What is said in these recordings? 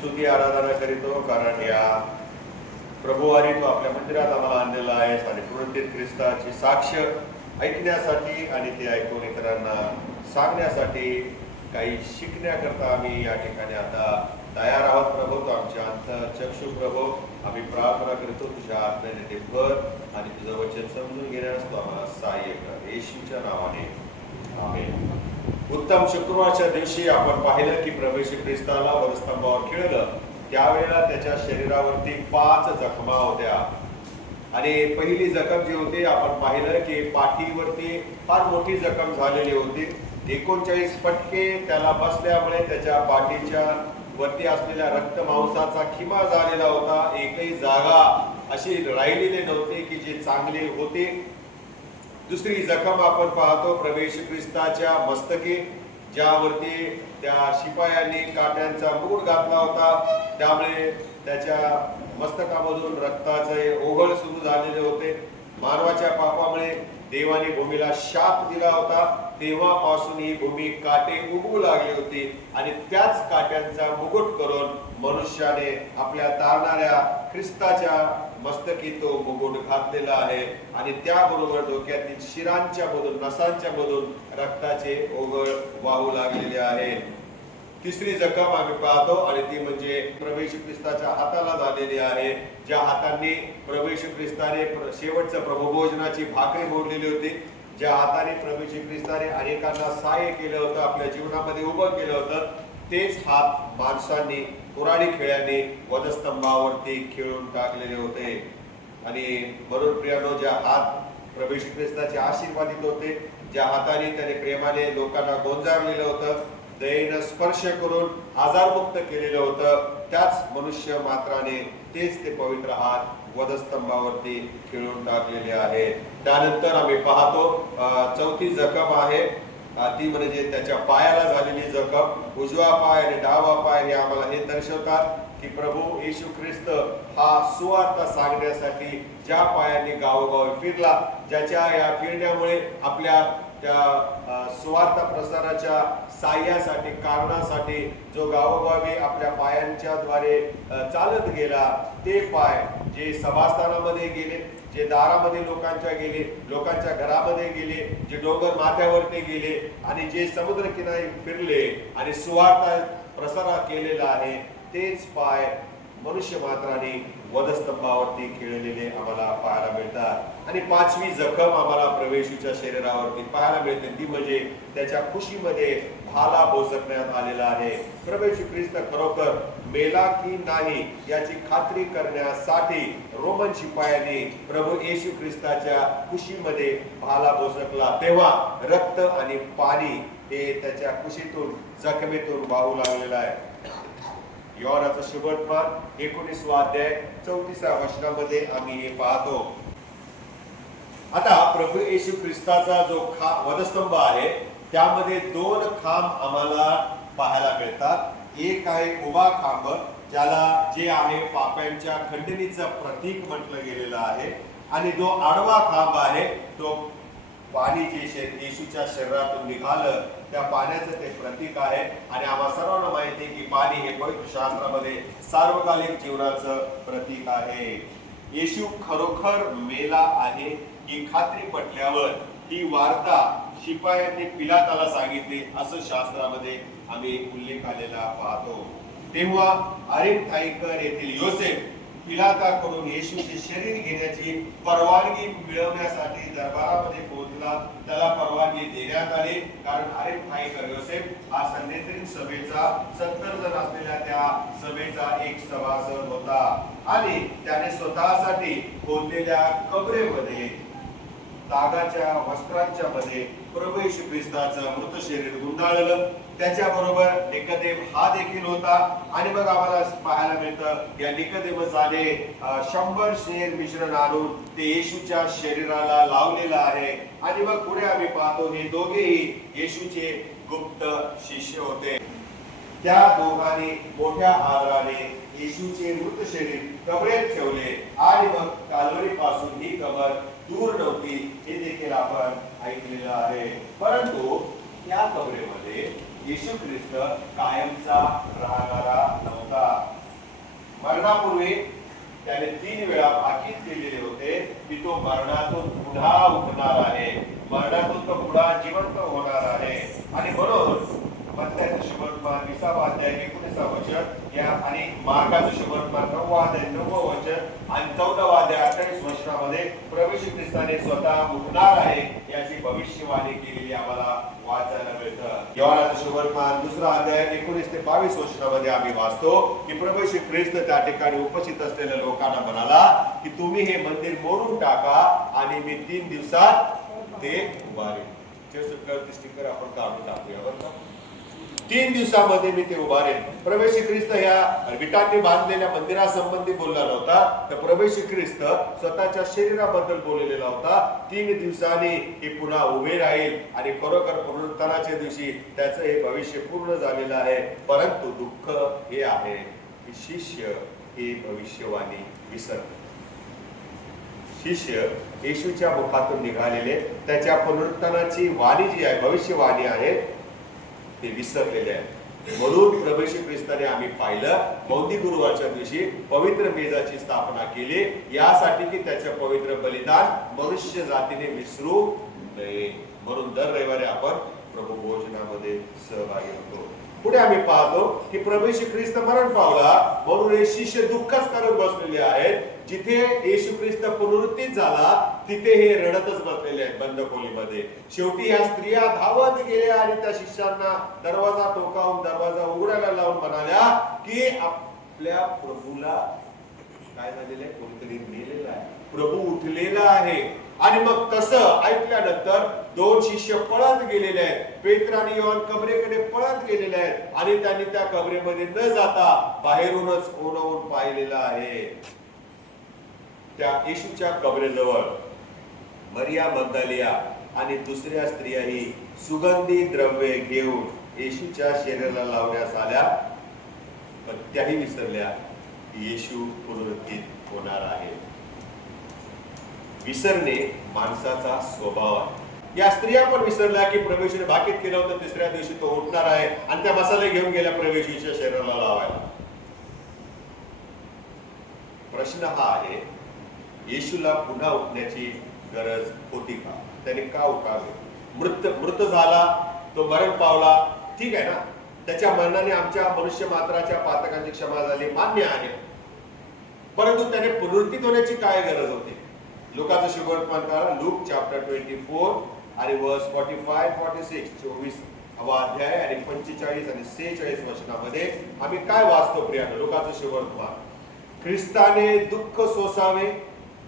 स्तुती आराधना करीतो, कारण या प्रभुवारी तू आपल्या मंदिरात आम्हाला आणलेला आहेस आणि पुनरुत्थित ख्रिस्ताची साक्ष ऐकण्यासाठी आणि ते ऐकून इतरांना सांगण्यासाठी काही शिकण्याकरता आम्ही या ठिकाणी आता तयार आहोत. प्रभू, तो आमच्या अंतःचक्षु प्रभू, आम्ही प्रार्थना करतो तुझ्या आत्म्याने ते भर आणि तुझं वचन समजून घेण्यास तू आम्हाला सहाय्य कर, येशूच्या नावाने आमेन. उत्तम शुक्रवारच्या दिवशी आपण पाहिलं की प्रभू येशू ख्रिस्ताला वधस्तंभावर खिळलं, त्यावेळेला त्याच्या शरीरावरती 5 जखमा होत्या आणि पहिली जखम जी होती आपण पाहिलं की पाठीवरती फार मोठी जखम झालेली होती. 39 फटके त्याला बसल्यामुळे त्याच्या पाठीच्या वरती असलेल्या रक्त मांसाचा खिमा झालेला होता. एकही जागा अशी राहिलेली नव्हती की जी चांगली होती. दुसरी जखम आपण पाहतो प्रभू येशू ख्रिस्ताच्या मस्तकी, ज्यावरती त्या शिपायांनी काट्यांचा मुकुट घातला होता, त्यामुळे त्याच्या मस्तकामधून रक्ताचे ओघळ सुरू झालेले होते. मानवाच्या पापामुळे देवाने भूमीला शाप दिला होता, तेव्हापासून ही भूमी काटे उगवू लागली होती आणि त्याच काट्यांचा मुकुट करून मनुष्याने आपल्या तारणाऱ्या ख्रिस्ताच्या मस्तकी तो मुकुट घातलेला आहे आणि त्याबरोबर डोक्यातील शिरांच्या मधून, नसांच्या मधून रक्ताचे ओघळ वाहू लागलेले आहे. तिसरी जखम आम्ही पाहतो आणि ती म्हणजे प्रभू येशू ख्रिस्ताच्या हाताला झालेली आहे, ज्या हातांनी प्रभू येशू ख्रिस्ताने शेवटचं प्रभुभोजनाची भाकरी मोडलेली होती, ज्या हाताने प्रभू येशू ख्रिस्ताने अनेकांना सहाय्य केलं होतं, आपल्या जीवनामध्ये उभं केलं होतं, तेच हात माणसांनी कुऱ्हाडी खेळ्याने वधस्तंभावरती खिळून टाकलेले होते. आणि म्हणून प्रियानो, ज्या हात प्रभू येशू ख्रिस्ताचे आशीर्वादित होते, ज्या हाताने त्याने प्रेमाने लोकांना गोंजारलेलं होतं, दयेनं स्पर्श करून आजारमुक्त केलेलं होतं, त्याच मनुष्य मात्राने तेच ते पवित्र हात वधस्तंभावरती खिळून टाकलेले आहे. त्यानंतर आम्ही पाहतो चौथी जखम आहे, ती म्हणजे त्याच्या पायाला झालेली जखम. उजवा पाय आणि डावा पाय हे आम्हाला हे दर्शवतात की प्रभू येशू ख्रिस्त हा सुवार्ता सांगण्यासाठी ज्या पायाने गावोगावी फिरला, ज्याच्या या फिरण्यामुळे आपल्या त्या सुवार्ता प्रसाराच्या साह्यासाठी, कारणासाठी जो गावोगावी आपल्या पायांच्या द्वारे चालत गेला, ते पाय जे सभास्थानामध्ये गेले, जे दारामध्ये लोकांच्या गेले, लोकांच्या घरामध्ये गेले, जे डोंगर माथ्यावरती गेले आणि जे समुद्र किनारी फिरले आणि सुवार्ता प्रसार केलेला आहे, तेच पाय मनुष्य मात्राने वधस्तंभावरती खिळलेले आम्हाला पाहायला मिळतात. आणि 5वी जखम आम्हाला प्रभू येशूच्या शरीरावरती पाहायला मिळते, ती म्हणजे त्याच्या खुशीमध्ये भाला बोचकण्यात आलेला आहे. प्रभू येशू ख्रिस्त खरोखर मेला की नाही याची खात्री करण्यासाठी रोमन शिपायांनी प्रभू येशू ख्रिस्ताच्या खुशीमध्ये भाला बोचकला, तेव्हा रक्त आणि पाणी हे त्याच्या खुशीतून, जखमेतून वाहू लागलेलं आहे. योहानाचा शुभवर्तमान 19 अध्याय 34 वचनामध्ये आम्ही हे पाहतो. आता प्रभू येशू ख्रिस्ताचा जो वधस्तंभ आहे, त्यामध्ये 2 खांब आम्हाला पाहायला मिळतात. एक आहे उभा खांब, ज्याला जे आहे पाप्यांच्या खंडणीचं प्रतीक म्हटलं गेलेलं आहे, आणि जो आडवा खांब आहे तो पाणी जे येशूच्या शरीरातून निघालं त्या पाण्याचं ते प्रतीक आहे. आणि आम्हाला सर्वांना माहिती आहे की पाणी हे पवित्र शास्त्रामध्ये सार्वकालिक जीवनाचं प्रतीक आहे. येशू खरोखर मेला आहे ही खात्री पटल्यावर ही वार्ता शिपायांनी पिलाताला सांगितली, असं शास्त्रामध्ये आम्ही उल्लेख आलेला पाहतो. तेव्हा अरिमथाईकर येथील योसेफ पिलाताकडून येशूचे शरीर घेण्याची परवानगी मिळवण्यासाठी दरबारामध्ये पोहोचला. त्याला परवानगी देण्यात आली, कारण अरिमथाईकर योसेफ हा सन्हेद्रीन सभेचा 70 जण असलेल्या त्या सभेचा एक सभासद होता आणि त्याने स्वतःसाठी खोदलेल्या कबरेमध्ये तागाच्या वस्त्रांच्या मध्ये प्रभू येशू ख्रिस्ताचं मृत शरीर गुंडाळलं. त्याच्याबरोबर निकोदेम हा देखील होता. आणि मग आम्हाला पाहायला मिळतं या निकोदेमसने 100 शेर मिश्रण आणून ते येशूच्या शरीराला लावलेलं आहे. आणि मग पुढे आम्ही पाहतो हे दोघेही येशूचे गुप्त शिष्य होते. त्या दोघांनी मोठ्या आदराने येशूचे मृत शरीर कबरेत ठेवले आणि मग काल्वरी पासून ही कबर दूर नव्हती, हे देखील आपण ऐकलेलं आहे. परंतु त्या कबरेमध्ये येशू ख्रिस्त कायमचा राहणारा नव्हता. यापूर्वी त्याने 3 वेळा भाकीत केलेले होते की तो मरणातून पुन्हा उठणार आहे, मरणातून तो पुन्हा जिवंत होणार आहे. आणि म्हणून मत्थ्याचं शुभवर्तमान 20 अध्याय 19 वचन या आणि मार्काचं शुभवर्तमान 9 अध्याय 9 वचन आणि 14 अध्याय 28 वचनामध्ये प्रभू येशू ख्रिस्ताने स्वतः उठणार आहे याची भविष्यवाणी केलेली आम्हाला वाचायला मिळतं. योहानाचं शुभवर्तमान 2 अध्याय 19 ते 22 वचनामध्ये आम्ही वाचतो की प्रभू येशू ख्रिस्त त्या ठिकाणी उपस्थित असलेल्या लोकांना म्हणाला की तुम्ही हे मंदिर मोडून टाका आणि मी 3 दिवसात ते उभारेन. जे सुद्धा स्टिकर आपण काढून टाकूया बरं का. 3 दिवसामध्ये मी ते उभारेन. प्रभू येशू ख्रिस्त या विटांनी बांधलेल्या मंदिरासंबंधी बोलला नव्हता, तर प्रभू येशू ख्रिस्त स्वतःच्या शरीराबद्दल बोललेला होता. 3 दिवसांनी हे पुन्हा उभे राहील आणि खरोखर पुनरुत्थानाच्या दिवशी त्याचं हे भविष्य पूर्ण झालेलं आहे. परंतु दुःख हे आहे की शिष्य ही भविष्यवाणी विसरले. शिष्य येशूच्या मुखातून निघालेले त्याच्या पुनरुत्थानाची वाणी जी आहे, भविष्यवाणी आहे, ते विसरलेले आहे. म्हणून प्रभू येशू ख्रिस्ताने आम्ही पाहिलं मौदी गुरुवारच्या दिवशी पवित्र मेजाची स्थापना केली यासाठी की त्याचे पवित्र बलिदान मनुष्य जातीने विसरू नये. म्हणून दर रविवारी आपण प्रभू भोजनामध्ये सहभागी होतो. पुढे आम्ही पाहतो की प्रभू येशू ख्रिस्त मरण पावला म्हणून हे शिष्य दुःखच करत बसलेले आहेत. जिथे येशू ख्रिस्त पुनरुत्थित झाला तिथे हे रडतच बसलेले आहेत बंद खोलीमध्ये. शेवटी ह्या स्त्रिया धावत गेल्या आणि त्या शिष्यांना दरवाजा ठोकावून दरवाजा उघडायला लावून म्हणाल्या की आपल्या प्रभूला काय झालेलं आहे, कोणीतरी मेलेलं आहे, प्रभू उठलेला आहे. आणि मग तसं ऐकल्यानंतर 2 शिष्य पळत गेलेले आहेत. पेत्र आणि योहान कबरेकडे पळत गेलेले आहेत आणि त्यांनी त्या कबरेमध्ये न जाता बाहेरूनच ओढवून पाहिलेलं आहे. त्या येशूच्या कबरेजवळ मरिया मग्दलिया आणि दुसऱ्या स्त्रियाही सुगंधी द्रव्ये घेऊन येशूच्या शरीराला लावण्यास आल्या, पण त्याही विसरल्या की येशू पुनरुत्थित होणार आहे. विसरणे माणसाचा स्वभाव आहे. या स्त्रिया पण विसरल्या की प्रभू येशूने भाकीत केलं होतं 3ऱ्या दिवशी तो उठणार आहे आणि त्या मसाले घेऊन गेल्या प्रभू येशूच्या शरीराला लावायला. प्रश्न हा आहे, येशूला पुन्हा उठण्याची गरज होती का? त्याने का उठावे? मृत झाला, तो मरण पावला, ठीक आहे ना, त्याच्या मरणाने आमच्या मनुष्य मात्राच्या पातकांची क्षमा झाली, मान्य आहे. परंतु त्याने पुनरुत्थित होण्याची काय गरज होती? लूकाचं शुभवर्तमान काढा, लूक चॅप्टर 24 आणि वर्स 45, 46, 24 अध्याय आणि 45 आणि 46 वचनामध्ये आम्ही काय वाचतो प्रियानो? लूकाचं शुभवर्तमान, ख्रिस्ताने दुःख सोसावे,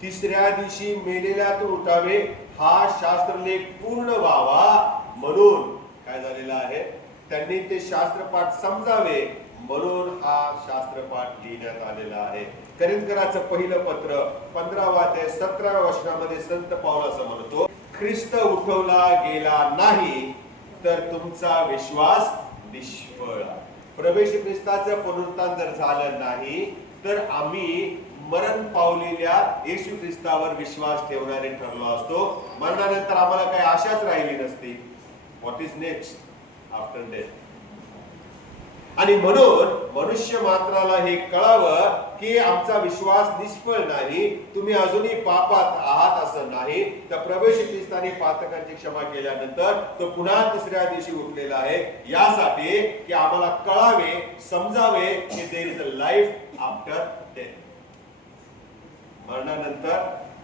3ऱ्या दिवशी मेलेल्यातून उठावे, हा शास्त्रलेख पूर्ण व्हावा म्हणून काय झालेला आहे, त्यांनी ते शास्त्रपाठ समजावे म्हणून हा शास्त्रपाठ लिहिण्यात आलेला आहे. करिंथकराचं पहिलं पत्र 15 अध्याय 17 वचनामध्ये संत पाऊल असं म्हणतो, ख्रिस्त उठवला गेला नाही तर तुमचा विश्वास निष्फळ. प्रभू येशू ख्रिस्ताचं पुनरुत्थान जर झालं नाही तर आम्ही मरण पावलेल्या येशू ख्रिस्तावर विश्वास ठेवणारे ठरलो असतो. मरणानंतर आम्हाला काही आशाच राहिली नसती. What is next after death? आणि म्हणून मनुष्य मात्राला हे कळावं की आमचा विश्वास निष्फळ नाही, तुम्ही अजूनही पापात आहात असं नाही, तर प्रभू येशू ख्रिस्ताने पातकांची क्षमा केल्यानंतर तो पुन्हा 3ऱ्या दिवशी उठलेला आहे यासाठी की आम्हाला कळावे, समजावे की there is a life after death. मरणानंतर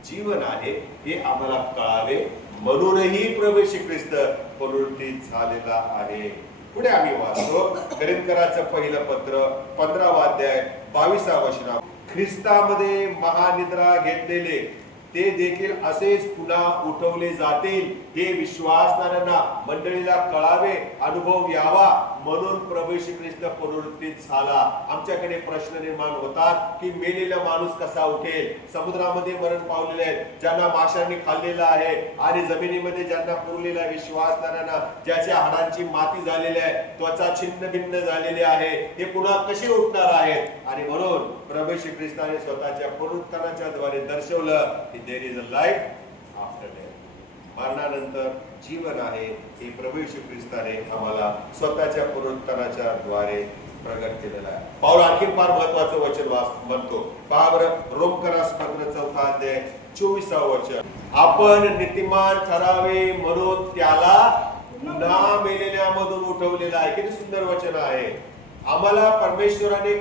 जीवन आहे हे आम्हाला कळावे म्हणूनही प्रभू येशू ख्रिस्त पुनरुत्थित झालेला आहे. पुढे आम्ही वाचतो करिंथकराचं पहिलं पत्र 15 अध्याय 22 वचन, ख्रिस्तामध्ये महानिद्रा घेतलेले ते देखील असेच पुन्हा उठवले जातील हे विश्वासणाऱ्यांना मंडळीला कळावे, अनुभव यावा म्हणून प्रभू येशू ख्रिस्त पुनरुत्थित झाला. आमच्याकडे प्रश्न निर्माण होतात की मेलेला माणूस कसा उठेल? समुद्रामध्ये मरण पावलेले आहेत, ज्यांना माशांनी खाल्लेलं आहे आणि जमिनीमध्ये ज्यांना पुरलेला विश्वासणाऱ्यांना ज्याच्या हाडांची माती झालेली आहे, त्वचा छिन्न भिन्न झालेली आहे, हे पुन्हा कसे उठणार आहेत? आणि म्हणून प्रभू येशू ख्रिस्ताने स्वतःच्या पुनरुत्थानाच्या द्वारे दर्शवलं की there is a life after death. मरणानंतर जीवन आहे हे प्रभू येशू ख्रिस्ताने आम्हाला स्वतःच्या पुनरुत्थानाच्या द्वारे प्रगट केलेला आहे. पाऊल आणखी फार महत्वाचं वचन म्हणतो. पहा बरं, रोमकरास पत्र 4 अध्याय 24 वचन, आपण नीतिमान ठरावे म्हणून त्याला ना मेलेल्यामधून उठवलेला आहे. किती सुंदर वचन आहे. आम्हाला परमेश्वराने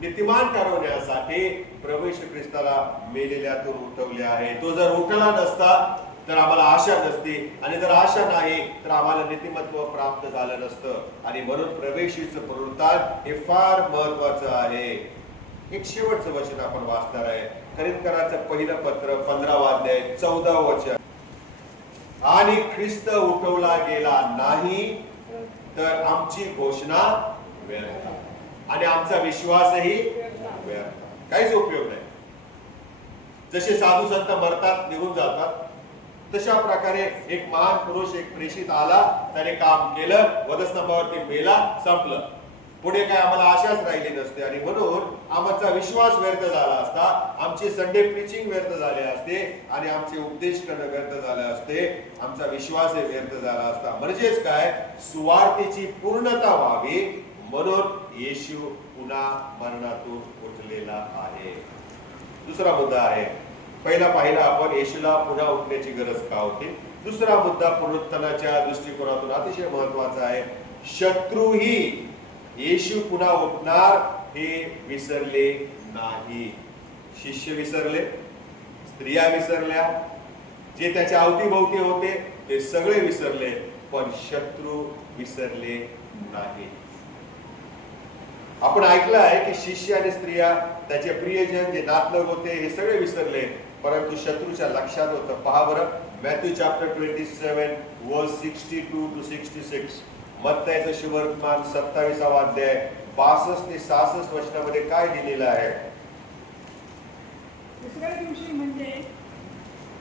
नीतिमान ठरवण्यासाठी प्रभू येशू ख्रिस्ताला मेलेल्यातून उठवले आहे. तो जर उठला नसता तर आम्हाला आशा नसती, आणि जर आशा नाही तर आम्हाला नीतिमत्व प्राप्त झालं नसतं. आणि म्हणून प्रभू येशूचं पुनरुत्थान हे फार महत्वाचं आहे. एक शेवटचं वचन आपण वाचणार आहे. करिंथकरांचं पहिलं पत्र 15 अध्याय 14 वचन, आणि ख्रिस्त उठवला गेला नाही तर आमची घोषणा व्यर्थ आणि आमचा विश्वासही व्यर्थ, काहीच उपयोग नाही. जसे साधू संत मरतात, निघून जातात, तशा प्रकारे एक महान पुरुष, एक प्रेषित आला, त्याने काम केलं, वधस्तंभावरती मेला, संपलं. पुढे काय आम्हाला आशाच राहिली नसते. आणि म्हणून आमचा विश्वास व्यर्थ झाला असता, आमचे संडे प्रीचिंग व्यर्थ झाले असते, आणि आमचे उपदेश करणं व्यर्थ झाले असते, आमचा विश्वास व्यर्थ झाला असता. म्हणजेच काय, सुवार्तेची पूर्णता व्हावी म्हणून येशू पुन्हा मरणातून उठलेला आहे. दुसरा मुद्दा आहे. पहिला पाहिला आपण येशूला पुन्हा उठण्याची गरज का होती. दुसरा मुद्दा पुनरुत्थानाच्या दृष्टिकोनातून अतिशय महत्वाचा आहे. शत्रूही येशू पुन्हा उठणार हे विसरले नाही. शिष्य विसरले, स्त्रिया विसरल्या, जे त्याच्या अवतीभोवती होते ते सगळे विसरले, पण शत्रू विसरले नाही. आपण ऐकलं आहे की शिष्य आणि स्त्रिया, त्याचे प्रियजन, जे नातलग होते, हे सगळे विसरले, परंतु शत्रूच्या लक्षात होतं. पहा बरं, मॅथ्यू चॅप्टर 27 वर्स 62 to 66, मत्ताईचं शुभवर्तमान 27 अध्याय 62 ते 66 वचनामध्ये काय लिहिलेलं आहे. दुसऱ्या दिवशी म्हणजे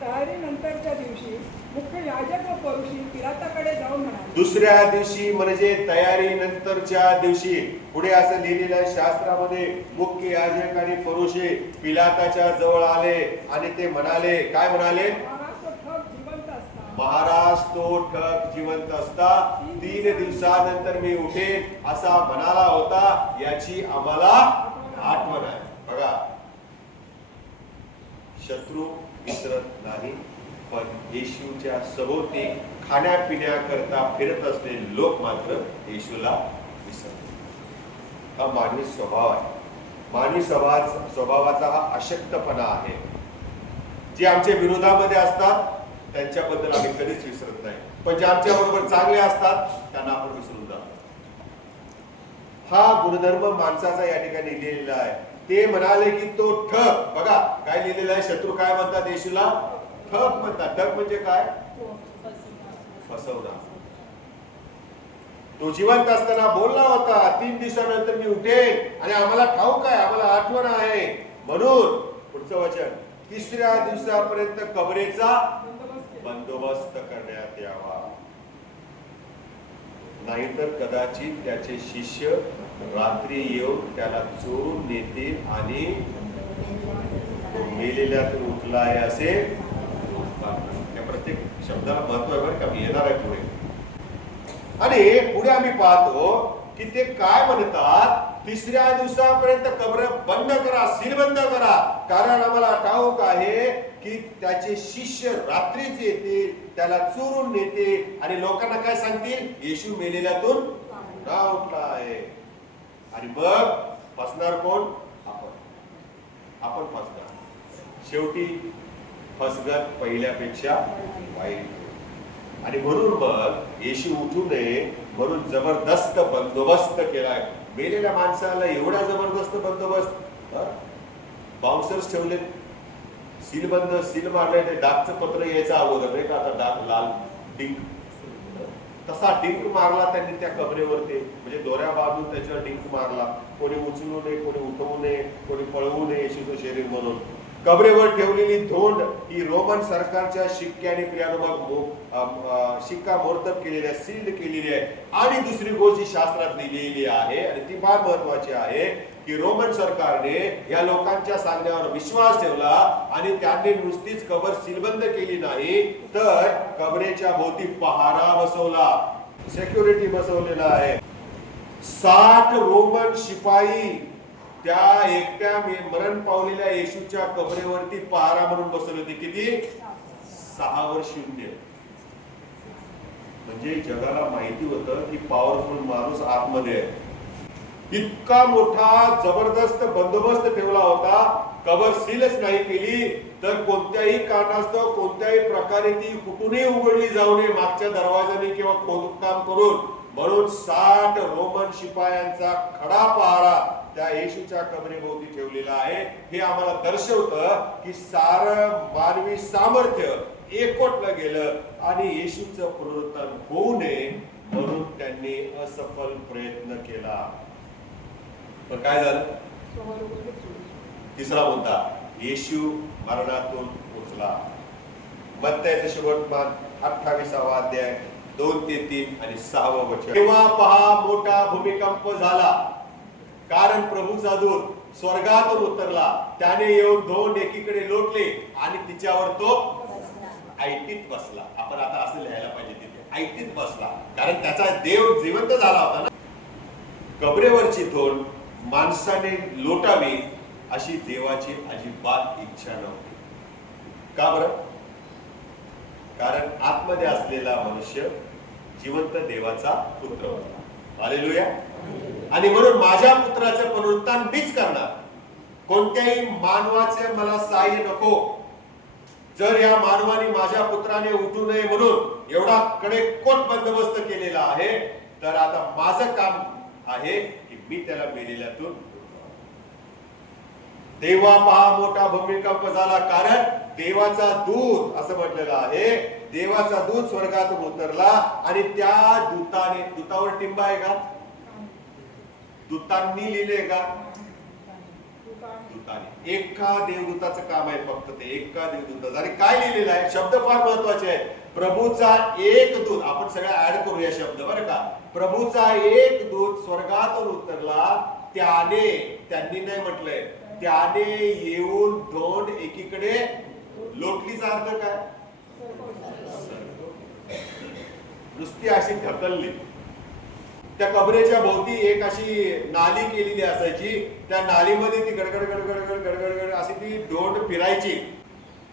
तयारी नंतरच्या दिवशी मुख्य याजक व फरीसी पिलाताकडे जाऊन म्हणाले. दुसऱ्या दिवशी म्हणजे तयारी नंतरच्या दिवशी, पुढे असं लिहिलेलं आहे शास्त्रामध्ये, मुख्य याजक आणि फरीसी पिलाताच्या जवळ आले आणि ते म्हणाले, काय म्हणाले, महाराज तो ठग जिवंत असता 3 दिवसानंतर मी उठेन असा म्हणाला होता, याची आम्हाला आठवण आहे. बघा, शत्रू विसरत नाही, पण येशूच्या सभोवती खाण्यापिण्याकरता फिरत असलेले लोक मात्र येशूला विसरतात. हा मानवी स्वभाव आहे. मानवी स्वभावाचा हा अशक्तपणा आहे. जे आमच्या विरोधामध्ये असतात त्यांच्याबद्दल आम्ही कधीच विसरत नाही, पण जे आमच्या बरोबर चांगले असतात त्यांना आपण विसरून जातो. हा गुणधर्म माणसाचा या ठिकाणी लिहिलेला आहे. ते म्हणाले की तो ठग, बघा काय लिहिलेलं आहे, शत्रू काय म्हणतात येशूला, ठग म्हणतात. ठग म्हणजे काय, फसवणार. तो जिवंत असताना बोलला होता 3 दिवसानंतर मी उठेन, आणि आम्हाला ठाऊक आहे, आम्हाला आठवण आहे, म्हणून पुढचं वचन, 3ऱ्या दिवसापर्यंत कबरेचा बंदोबस्त करण्यात यावा, नाहीतर कदाचित त्याचे शिष्य रात्री येऊन त्याला चोरून नेतील आणि तो मेलेल्यातून उठला आहे असे. त्या प्रत्येक शब्दाला महत्व आहे बरं का, मी येणार आहे पुढे. आणि पुढे आम्ही पाहतो की ते काय म्हणतात, 3ऱ्या दिवसापर्यंत कबर बंद करा, सीलबंद करा, कारण आम्हाला ठाऊक आहे की त्याचे शिष्य रात्रीच येतील, त्याला चोरून नेतील आणि लोकांना काय सांगतील, येशू मेलेल्यातून पुन्हा उठला आहे. आणि मग फसणार कोण, आपण फसणार. शेवटी फसगत पहिल्यापेक्षा वाईट. आणि म्हणून मग येशू उठू नये म्हणून जबरदस्त बंदोबस्त केलाय. मेलेल्या माणसाला एवढा जबरदस्त बंदोबस्त, बाउन्सर्स ठेवले, सीलबंद, सील मारले, ते डाकचं पत्र यायचं अगोदर नाही का, आता डाक लाल डिंक, तसा डिंक मारला त्यांनी त्या कबरेवरती, म्हणजे दोऱ्या बांधून त्याच्यावर डिंक मारला. कोणी उचलू नये, कोणी उठवू नये, कोणी पळवू नये येशूचं शरीर म्हणून. कबरेवर ठेवलेली धोंड ही रोमन सरकारच्या शिक्क्याने शिक्का मोर्तब केलेली आहे, सील्ड केलेली आहे. आणि दुसरी गोष्ट जी शास्त्रात लिहिलेली आहे आणि ती फार महत्वाची आहे की रोमन सरकारने या लोकांच्या सांगण्यावर विश्वास ठेवला आणि त्यांनी नुसतीच कबर सीलबंद केली नाही, तर कबरेच्या भोवती पहारा बसवला, सिक्युरिटी बसवलेला आहे. 60 रोमन शिपाई त्या एकट्या मरण पावलेल्या येशूच्या कबरेवरती पहारा म्हणून बसवले होते. किती? 6 वर 0. म्हणजे जगाला माहिती होतं की पॉवरफुल माणूस आतमध्ये आहे. इतका मोठा जबरदस्त बंदोबस्त ठेवला होता. कबर सीलच नाही केली तर कोणत्याही कारणास्तव कोणत्याही प्रकारे ती कुठूनही उघडली जाऊ नये मागच्या दरवाजाने किंवा खोदकाम करून. म्हणून 60 रोमन शिपायांचा खडा पहारा त्या येशूच्या कबरेभोवती ठेवलेला आहे. हे आम्हाला दर्शवतं की सारं मानवी सामर्थ्य एकवटलं गेलं आणि येशूचं पुनरुत्थान होऊ नये म्हणून त्यांनी असफल प्रयत्न केला. पण काय झालं? तिसरा मुद्दा, येशू मरणातून उठला. मत्तयाचं शेवटमान 28वा अध्याय 2 ते 3 आणि 6वं वचन. तेव्हा पहा मोठा भूमिकंप झाला, कारण प्रभूचा दूत स्वर्गातून उतरला. त्याने येऊन दोन एकीकडे लोटले आणि तिच्यावर तो ऐटीत बसला. आपण आता असं लिहायला पाहिजे तिथे, ऐटीत बसला, कारण त्याचा देव जिवंत झाला होता ना. कबरेवरची धोंड माणसाने लोटावी अशी देवाची अजिबात इच्छा नव्हती. का बरं? कारण आतमध्ये असलेला मनुष्य जिवंत देवाचा पुत्र होता. हालेलुया. आणि म्हणून माझ्या पुत्राचं पुनरुत्थान मीच करणार. कोणत्याही मानवाचे मला सहाय्य नको. जर या मानवाने माझ्या पुत्राने उठू नये म्हणून एवढा कडेकोट बंदोबस्त केलेला आहे, तर आता माझं काम आहे की मी त्याला मेलेल्यातून. तेव्हा पहा मोठा भूमिकंप झाला, कारण देवाचा दूत, असं म्हटलेलं आहे, देवाचा दूत स्वर्गातून उतरला आणि त्या दूताने, दूतावर टिंब आहे का? दूतांनी लिहिले का? दूताने. एका देवदूताचं काम आहे फक्त ते, एका देवदूताचं. आणि काय लिहिलेलं आहे? शब्द फार महत्वाचे आहेत. प्रभूचा एक दूत, आपण सगळं ऍड करूया शब्द बरं का. प्रभूचा एक दूत स्वर्गातून उतरला, त्याने, त्यांनी नाही म्हटलंय, त्याने येऊन दोन एकीकडे लोटलीचा अर्थ काय? नुसती अशी ढकलली. त्या कबरेच्या भोवती एक अशी नाली केलेली असायची. त्या नालीमध्ये ती गडगड गडगड गडगड गडगड अशी ती धोंड फिरायची.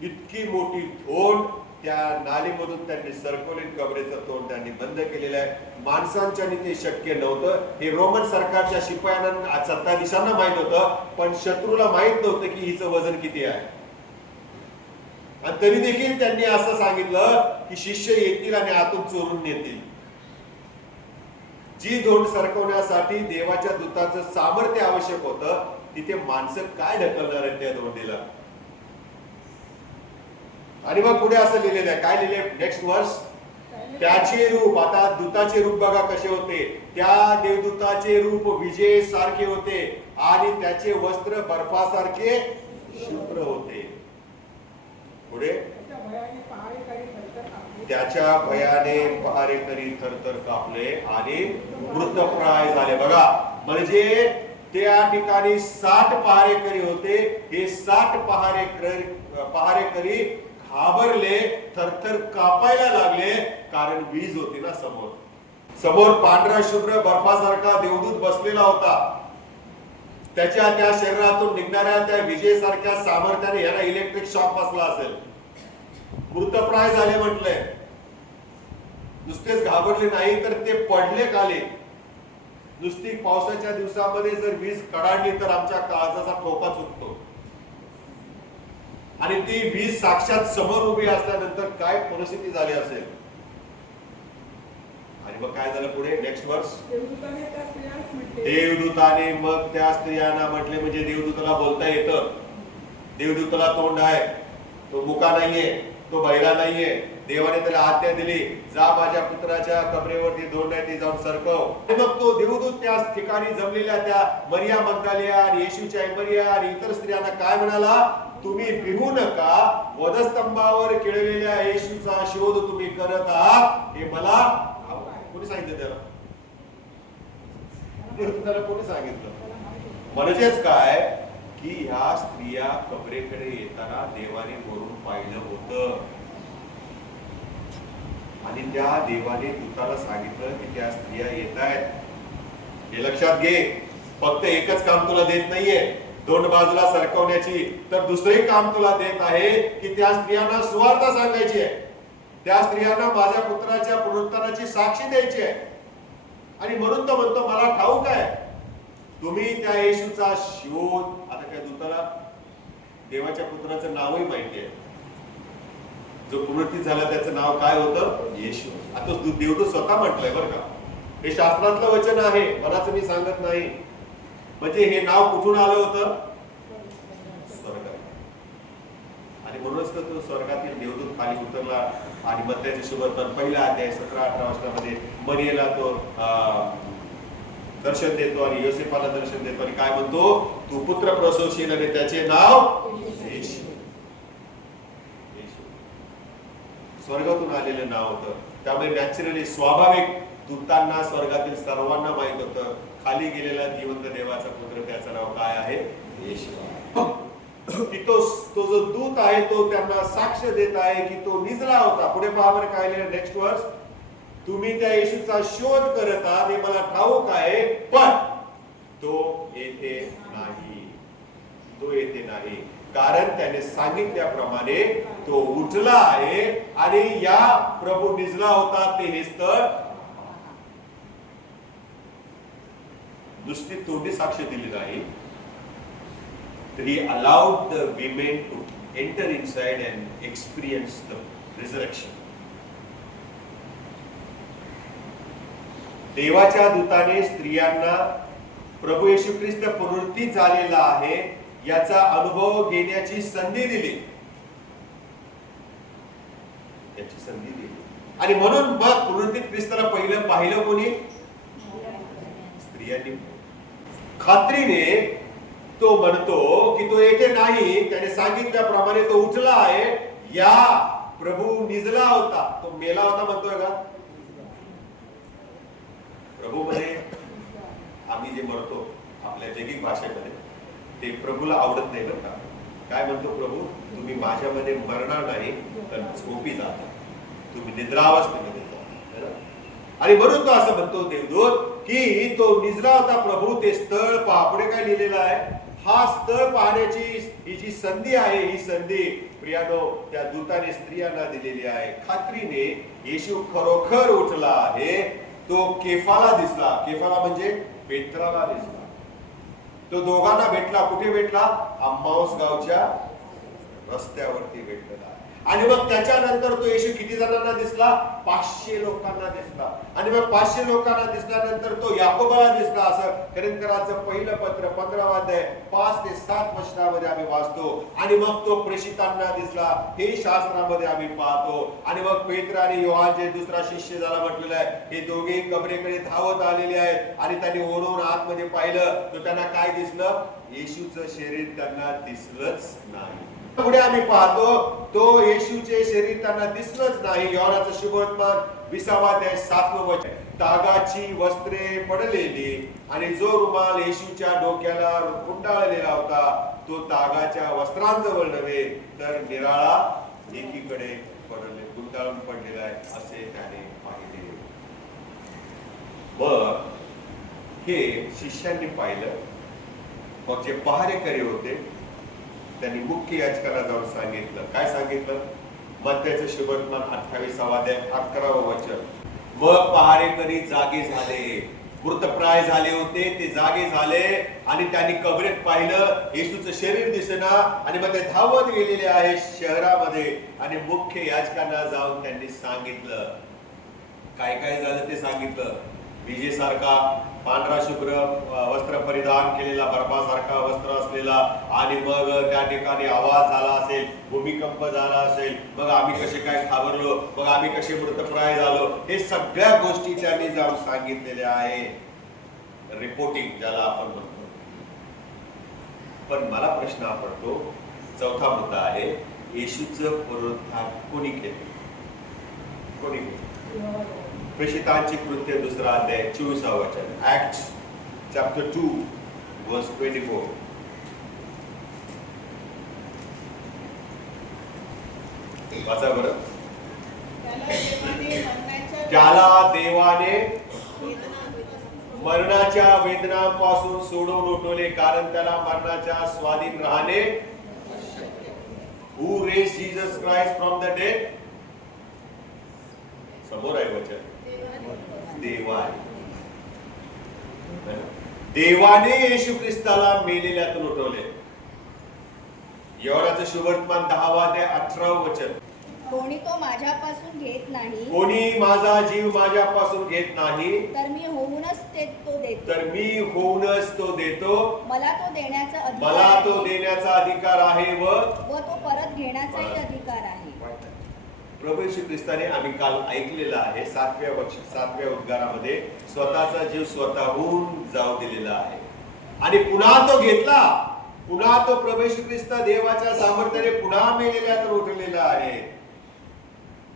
इतकी मोठी धोंड त्या नालीमधून त्यांनी सरकवली. कबरेचं तोंड त्यांनी बंद केलेलं आहे. माणसांच्या ते शक्य नव्हतं. हे रोमन सरकारच्या शिपायांना, सत्ताधीशांना माहित होतं, पण शत्रूला माहित नव्हतं की हिचं वजन किती आहे. आणि तरी देखील त्यांनी असं सांगितलं की शिष्य येतील आणि आतून चोरून नेतील. जी धोंड सरकवण्यासाठी देवाच्या दूताचं सामर्थ्य आवश्यक होतं, तिथे माणसं काय ढकलणार आहेत त्या धोंडीला? आणि मग पुढे असं लिहिलेलं आहे, काय लिहिले? नेक्स्ट वर्स. त्याचे रूप, आता दूताचे रूप बघा कसे होते. त्या देवदूताचे रूप विजेसारखे होते आणि त्याचे वस्त्र बर्फासारखे शुभ्र होते. पुढे, त्याच्या भयाने पहारेकरी थरथर कापले आणि मृतप्राय झाले. बघा, म्हणजे त्या ठिकाणी 60 पहारेकरी होते. हे 60 पहारेकरी घाबरले, थरथर कापायला लागले, कारण वीज होती ना समोर. समोर पांढरा शुभ्र बर्फासारखा देवदूत बसलेला होता. त्याच्या त्या शरीरातून निघणाऱ्या त्या विजेसारख्या सामर्थ्याने याला इलेक्ट्रिक शॉक बसला असेल. मृतप्राय झाले म्हटलंय. नुसतेच घाबरले नाही तर ते पडले खाली. नुसती पावसाच्या दिवसामध्ये जर वीज कडाडली तर आमच्या काळजाचा ठोका चुकतो. आणि ती वीज साक्षात समोर उभी असल्यानंतर काय परिस्थिती झाली असेल. आणि मग काय झालं पुढे? नेक्स्ट वर्स. देवदूताने मग त्या स्त्रियांना म्हटले, म्हणजे देवदूताला बोलता येतं. देवदूताला तोंड आहे, तो मुका नाहीये, तो बहिरा नाहीये. देवाने त्याला आज्ञा दिली, जा माझ्या पुत्राच्या कबरेवरती धोंड आहे ती जाऊन सरकव. मग तो देवदूत त्या ठिकाणी जमलेल्या त्या मरिया मग्दलिया आणि येशूच्या आई मरिया आणि इतर स्त्रियांना काय म्हणाला? तुम्ही भिवू नका. वधस्तंभावर खिळलेल्या येशूचा शोध तुम्ही करत आहात हे मला. कोणी सांगितलं त्याला? कोणी सांगितलं? म्हणजेच काय की ह्या स्त्रिया कबरेकडे येताना देवाने वरून पाहिलं होतं आणि त्या देवाने दूताला सांगितलं की त्या स्त्रिया येत आहेत हे लक्षात घे. फक्त एकच काम तुला देत नाहीये दोन बाजूला सरकवण्याची, तर दुसरंही काम तुला देत आहे की त्या स्त्रियांना सुवार्ता सांगायची आहे, त्या स्त्रियांना माझ्या पुत्राच्या पुनरुत्थानाची साक्षी द्यायची आहे. आणि म्हणून तो म्हणतो मला ठाऊक आहे तुम्ही त्या येशूचा शोध. आता काय दूताला देवाच्या पुत्राचं नावही माहिती आहे, जो पुनरुत्थित झाला त्याचं नाव काय होतं? येशू. आता देवदूत स्वतः म्हटलंय बरं का, हे शास्त्रातलं वचन आहे, मनाचं मी सांगत नाही. म्हणजे हे नाव कुठून आलं होतं? स्वर्गात. आणि म्हणूनच तर तो स्वर्गातील देवदूत खाली उतरला आणि मग त्याचे शुभवर्तमान पहिला अध्याय 17-18 वर्षामध्ये मरियेला तो दर्शन देतो आणि योसेफाला दर्शन देतो आणि काय म्हणतो? तू पुत्र प्रसवशील आणि त्याचे नाव येशू. स्वर्गातून आलेलं नाव होतं. त्यामुळे नॅचरली स्वाभाविक दूतांना स्वर्गातील सर्वांना माहित होतं खाली गेलेला जिवंत देवाचा पुत्र त्याचं नाव काय आहे? येशू. की तो जो दूत आहे तो त्यांना साक्ष देत आहे की तो निजला होता. पुढे पहा बरं काय लिहिलं नेक्स्ट वर्स. तुम्ही त्या येशूचा शोध करत आहात हे मला ठाऊक आहे, पण तो येथे नाही, तो येथे नाही, कारण त्याने सांगितल्याप्रमाणे तो उठला आहे आणि या प्रभू निजला होता ते हे स्थळ. नुसती तोंडी साक्ष दिली नाही, तर he allowed the women to enter inside and experience the resurrection. देवाच्या दूताने स्त्रियांना प्रभू येशू ख्रिस्त पुनरुत्थित झालेला आहे याचा अनुभव घेण्याची संधी दिली, याची संधी दिली. आणि म्हणून मग पुनरुत्थित ख्रिस्ताला पहिलं पाहिलं कोणी? स्त्रियांनी. खात्रीने तो म्हणतो की तो येथे नाही, त्याने सांगितल्याप्रमाणे तो उठला आहे. या प्रभू निजला होता, तो मेला होता म्हणतोय का? प्रभू मध्ये आम्ही जे म्हणतो आपल्या जैविक भाषेमध्ये ते प्रभूला आवडत नाही बरं का. काय म्हणतो प्रभू? तुम्ही माझ्यामध्ये मरणार नाही तर झोपी जाता, तुम्ही निद्रावस्थेमध्ये जा. आणि म्हणून तो असं म्हणतो देवदूत की तो निजला होता प्रभू. ते स्थळ पहा, पुढे काय लिहिलेलं आहे? हा स्थळ पाहण्याची ही जी संधी आहे, ही संधी प्रियानो त्या दूताने स्त्रियांना दिलेली आहे. खात्रीने येशू खरोखर उठला आहे. तो केफाला दिसला. केफाला म्हणजे पेत्राला दिसला. तो दोघांना भेटला. कुठे भेटला? अम्माऊस गावच्या रस्त्यावरती भेटला. आणि मग त्याच्यानंतर तो येशू किती जणांना दिसला? 500 लोकांना दिसला. आणि मग 500 लोकांना दिसल्यानंतर तो याकोबाला दिसला. असं करिंथकरांचं पहिलं पत्र 15 अध्याय 5 ते 7 वचनामध्ये आम्ही वाचतो. आणि मग तो प्रेषितांना दिसला, हे शास्त्रामध्ये आम्ही पाहतो. आणि मग पेत्र आणि योहान जे दुसरा शिष्य झाला म्हटलेला आहे, हे दोघे कबरेकडे धावत आलेले आहेत. आणि त्यांनी ओढून आतमध्ये पाहिलं तर त्यांना काय दिसलं? येशूचं शरीर त्यांना दिसलंच नाही. पुढे आम्ही पाहतो तो येशूचे शरीर त्यांना दिसलंच नाही. योहानाचं शुभवर्तमान 20 अध्याय 7 वचन. तागाची वस्त्रे पडलेली आणि जो रुमाल येशूच्या डोक्याला गुंडाळलेला होता तो तागाच्या वस्त्रांजवळ नव्हे तर निराळा एकीकडे गुंडाळून पडलेला आहे असे त्याने पाहिले. मग हे शिष्यांनी पाहिलं. मग जे पहारेकरी होते त्यांनी मुख्य याजकाला जाऊन सांगितलं. काय सांगितलं? मत्याचं शुभवर्तमान 28 अध्याय 11 वचन. मग पहारेकरी जागे झाले, मृतप्राय झाले होते, ते जागे झाले आणि त्यांनी कबरेत पाहिलं, येशूचं शरीर दिसेना. आणि मग ते धावत गेलेले आहे शहरामध्ये आणि मुख्य याजकांना जाऊन त्यांनी सांगितलं. काय काय झालं ते सांगितलं. विजेसारखा पांढरा शुभ्र वस्त्र परिधान केलेला, बर्फासारखा वस्त्र असलेला. आणि मग त्या ठिकाणी आवाज झाला असेल, भूमिकंप झाला असेल, मग आम्ही कसे काय घाबरलो, मग आम्ही कसे मृतप्राय झालो, हे सगळ्या गोष्टी त्यांनी जाऊन सांगितलेल्या आहे. रिपोर्टिंग ज्याला आपण म्हणतो. पण मला प्रश्न पडतो, चौथा मुद्दा आहे, येशूचं पुनरुत्थान कोणी केले? कोणी केले? प्रेषितांची कृत्य 2 अध्याय 24 वचन. Acts chapter 2 verse 24. वाचा बरं. त्याला देवाने मरणाच्या वेदनापासून सोडवून उठवले, कारण त्याला मरणाच्या स्वाधीन राहणे. Who raised Jesus Christ from the dead? समोर आहे वचन, देवा आहे. देवाने येशू ख्रिस्ताला मेलेल्यातून उठवले. यहोवाचं शुभवर्तमान 10:18 वचन. कोणी तो माझ्यापासून घेत नाही, कोणी माझा जीव माझ्यापासून घेत नाही, तर मी होऊनच तो देतो. तर मी होऊनच तो देतो. मला तो देण्याचा अधिकार मला तो आहे देण्याचा अधिकार आहे व व तो परत घेण्याचाही अधिकार आहे. प्रभू येशू ख्रिस्ताने, आम्ही काल ऐकलेलं आहे, 7व्या उद्गारामध्ये स्वतःचा जीव स्वतःहून जाऊ दिलेला आहे आणि पुन्हा तो घेतला. पुन्हा तो प्रभू येशू ख्रिस्त देवाच्या सामर्थ्याने पुन्हा मेलेल्यातून उठलेला आहे.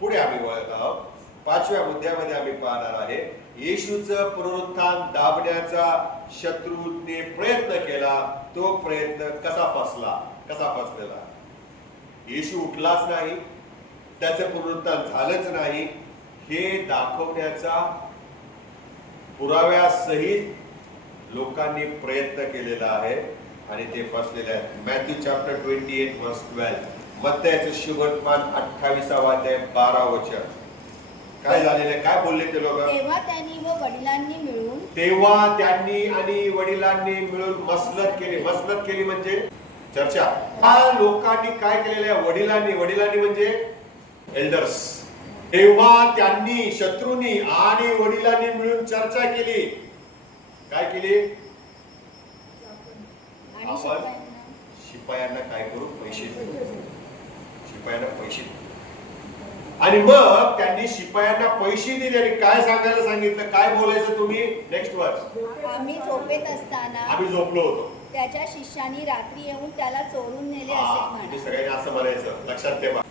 पुढे आम्ही वळत आहोत. 5व्या मुद्द्यामध्ये आम्ही पाहणार आहे, येशूचं पुनरुत्थान दाबण्याचा शत्रूने प्रयत्न केला. तो प्रयत्न कसा फसलेला. येशू उठलाच नाही, त्याचं पुनरुत्थान झालंच नाही, हे दाखवण्याचा पुराव्यासहित लोकांनी प्रयत्न केलेला आहे आणि ते फसलेले आहेत. Matthew chapter 28:12. मत्तयाचं शुभवर्तमान 28वा अध्याय 12 वचन. काय झालेलं आहे, काय बोलले ते लोक? तेव्हा त्यांनी व वडिलांनी मिळून, तेव्हा त्यांनी आणि वडिलांनी मिळून मसलत केली म्हणजे चर्चा. हा लोकांनी काय केलेलं आहे? वडिलांनी म्हणजे एल्डर्स. तेव्हा त्यांनी, शत्रूंनी आणि वडिलांनी मिळून चर्चा केली. काय केली? आणि शिपायांना काय करू? पैसे आणि मग त्यांनी शिपायांना पैसे दिले आणि काय सांगायला सांगितलं? काय बोलायचं तुम्ही? नेक्स्ट वर्स. आम्ही झोपेत असताना आम्ही झोपलो होतो. त्याच्या शिष्यांनी रात्री येऊन त्याला चोरून नेले असे तुम्ही म्हणा. सगळ्यांनी असं म्हणायचं, लक्षात ठेवा.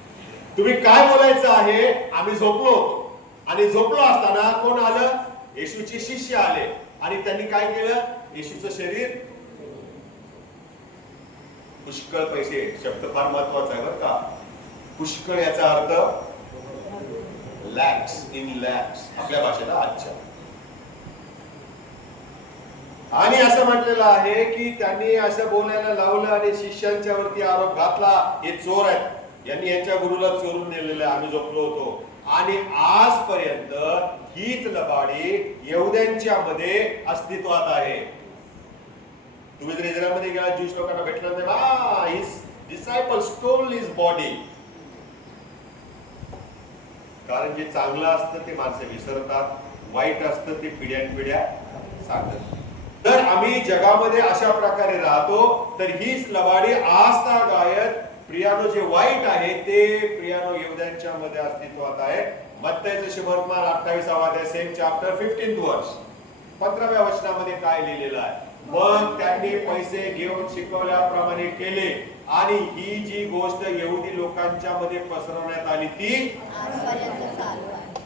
तुम्ही काय बोलायचं आहे? आम्ही झोपलो होतो आणि झोपलो असताना कोण आलं? येशूचे शिष्य आले आणि त्यांनी काय केलं? येशूचं शरीर, पुष्कळ पैसे, शब्द फार महत्वाचा आहे बरं का. पुष्कळ याचा अर्थ लॅक्स, इन लॅक्स आपल्या भाषेला आजच्या. आणि असं म्हटलेलं आहे की त्यांनी असं बोलायला लावलं आणि शिष्यांच्या वरती आरोप घातला, हे चोर आहेत, यांनी यांच्या गुरुला चोरून नेलेलं आहे, आम्ही झोपलो होतो. आणि आजपर्यंत हीच लबाडी यहुद्यांच्या मध्ये अस्तित्वात आहे. तुम्ही जर इस्रायलमध्ये गेला, ज्यूश लोकांना भेटलं तर his disciple stole his body. कारण जे चांगलं असतं ते माणसं विसरतात, वाईट असतं ते पिढ्यानपिढ्या सांगतात. तर आम्ही जगामध्ये अशा प्रकारे राहतो, तर हीच लबाडी आजतागायत प्रियानो जे वाईट आहे ते प्रियानो यहुद्यांच्या मध्ये अस्तित्वात आहे. मत्तयाचं शुभवर्तमान 28वा अध्याय, सेम चॅप्टर 15th वर्स. 15व्या वचनामध्ये काय लिहिलेलं आहे? मग त्यांनी पैसे घेऊन शिकवल्याप्रमाणे केले आणि ही जी गोष्ट यहुदी लोकांच्या मध्ये पसरवण्यात आली ती आजपर्यंत चालू आहे.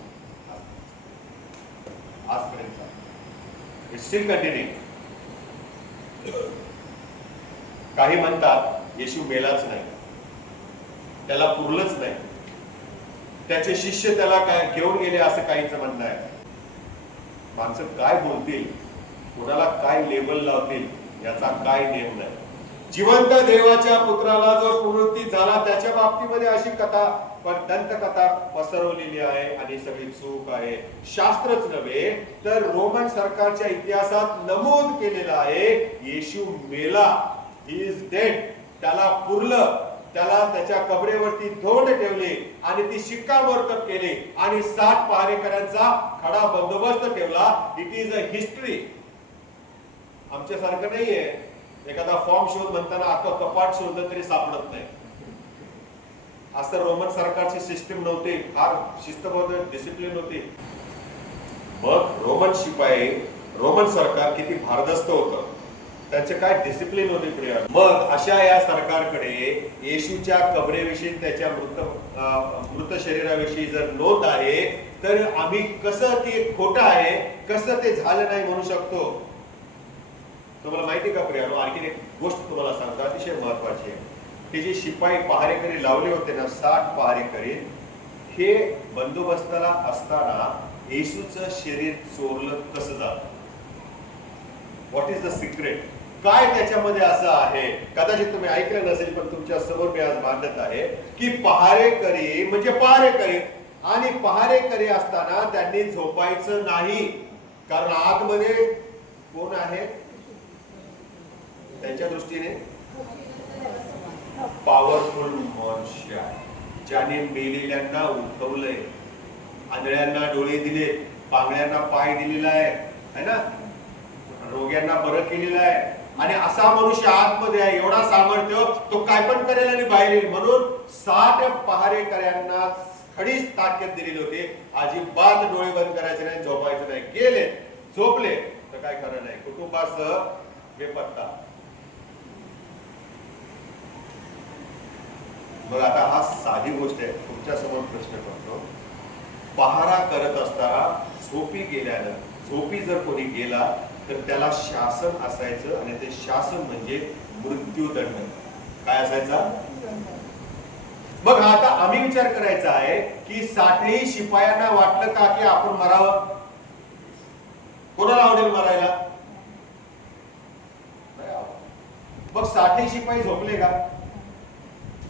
आजपर्यंत इट्स स्टिल कंटिन्यू. काही म्हणतात येशू मेलाच नाही, त्याला पुरलंच नाही, त्याचे शिष्य त्याला काय घेऊन गेले असं काहींचं म्हणणं आहे. माणसं काय बोलतील, कोणाला काय लेबल लावतील याचा काय नियम नाही. जिवंत देवाच्या पुत्राला जो पुनरुत्थान झाला त्याच्या बाबतीमध्ये अशी कथा, पण दंतकथा पसरवलेली आहे आणि सगळी चूक आहे. शास्त्रच नव्हे तर रोमन सरकारच्या इतिहासात नमूद केलेलं आहे, येशू मेला, ही इज डेड. त्याला पुरलं, त्याला त्याच्या कबरेवरती धोंड ठेवले आणि ती शिक्कामोर्तब केली आणि 60 पहारेकऱ्यांचा खडा बंदोबस्त ठेवला. It is a history. आमच्यासारखं नाहीये एखादा फॉर्म शोध म्हणताना अख्खं कपाट शोधलं तरी सापडत नाही. असं रोमन सरकारची सिस्टीम नव्हती, फार शिस्तबद्ध डिसिप्लिन होती. मग रोमन शिपाई, रोमन सरकार किती भारदस्त होतं, त्यांचे काय डिसिप्लिन होते प्रिय. मग अशा या सरकारकडे येशूच्या कबरेविषयी, त्याच्या मृत शरीराविषयी जर नोंद आहे, तर आम्ही कसं ते खोटं आहे, कसं ते झालं नाही म्हणू शकतो? तुम्हाला माहिती का प्रियानो? आणखी एक गोष्ट तुम्हाला सांगतो, अतिशय महत्वाची आहे. हे जे शिपाई पहारेकरी लावले होते ना, 60 पहारेकरी, हे बंदोबस्ताला असताना येशूचं शरीर चोरलं कसं झालं? व्हॉट इज द सिक्रेट, काय त्याच्यामध्ये असं आहे. कदाचित तुम्ही ऐकलं नसेल, पण तुमच्या समोर मी आज मांडत आहे की पहारेकरी म्हणजे पहारेकरी, आणि पहारेकरी असताना त्यांनी झोपायचं नाही, कारण आतमध्ये कोण आहे त्यांच्या दृष्टीने पॉवरफुल मनुष्य आहे, ज्याने मेलेल्यांना उठवलंय, आंधळ्यांना डोळे दिले, पांगळ्यांना पाय दिलेला आहे ना, रोग्यांना बरं केलेलं आहे. आणि असा मनुष्य आतमध्ये आहे, एवढा सामर्थ्य, तो काय पण करेल आणि बाहेर येईल. म्हणून 60 पहारेकऱ्यांना खडीच ताकद दिलेली होती, अजिबात डोळे बंद करायचे नाही, झोपायचं नाही. गेले, झोपले तर काय खरं नाही, कुटुंबासह बेपत्ता. मग आता हा साधी गोष्ट आहे, तुमच्या समोर प्रश्न करतो. पहारा करत असताना झोपी गेल्यानं, झोपी जर कोणी गेला तर त्याला शासन असायचं, आणि ते शासन म्हणजे मृत्यूदंड. काय असायचा? मग आता आम्ही विचार करायचा आहे की 60 शिपायांना वाटलं का की आपण मरावं? कोणाला आवडेल मरायला? मग 60 शिपाई झोपले का?